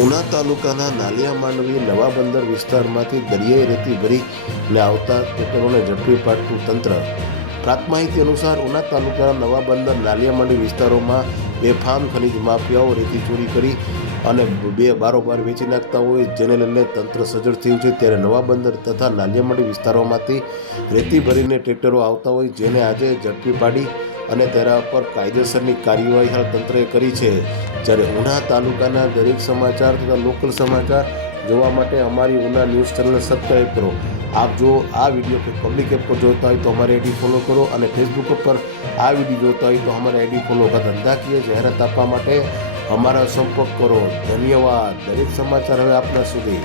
ઉના તાલુકાના નાલિયા માંડવી નવા બંદર વિસ્તારમાંથી દરિયાઈ રેતી ભરીને આવતા ટ્રેક્ટરોને ઝડપી પાડતું તંત્ર. પ્રાપ્ત માહિતી અનુસાર ઉના તાલુકાના નવા બંદર નાલિયા માંડવી વિસ્તારોમાં બેફામ ખનીજ માફિયાઓ રેતી ચોરી કરી અને બારોબાર વેચી નાખતા હોય, જેને લઈને તંત્ર સજ્જડ થયું છે. ત્યારે નવા બંદર તથા નાલિયા માંડવી વિસ્તારોમાંથી રેતી ભરીને ટ્રેક્ટરો આવતા હોય, જેને આજે ઝડપી પાડી અને તેના પર કાયદેસરની કાર્યવાહી હાલ તંત્રએ કરી છે. જ્યારે ઉના તાલુકાના દરેક સમાચાર તથા લોકલ સમાચાર જોવા માટે અમારી ઉના ન્યૂઝ ચેનલને સબસ્ક્રાઈબ કરો. આપ જો આ વિડીયો કે પબ્લિક એપ પર જોતા હોય તો અમારી આઈડી ફોલો કરો અને ફેસબુક પર આ વિડીયો જોતા હોય તો અમારી આઈડી ફોલો કરો. ધંધાકીય જાહેરાત આપવા માટે અમારા સંપર્ક કરો. ધન્યવાદ. દરેક સમાચાર હવે આપના સુધી.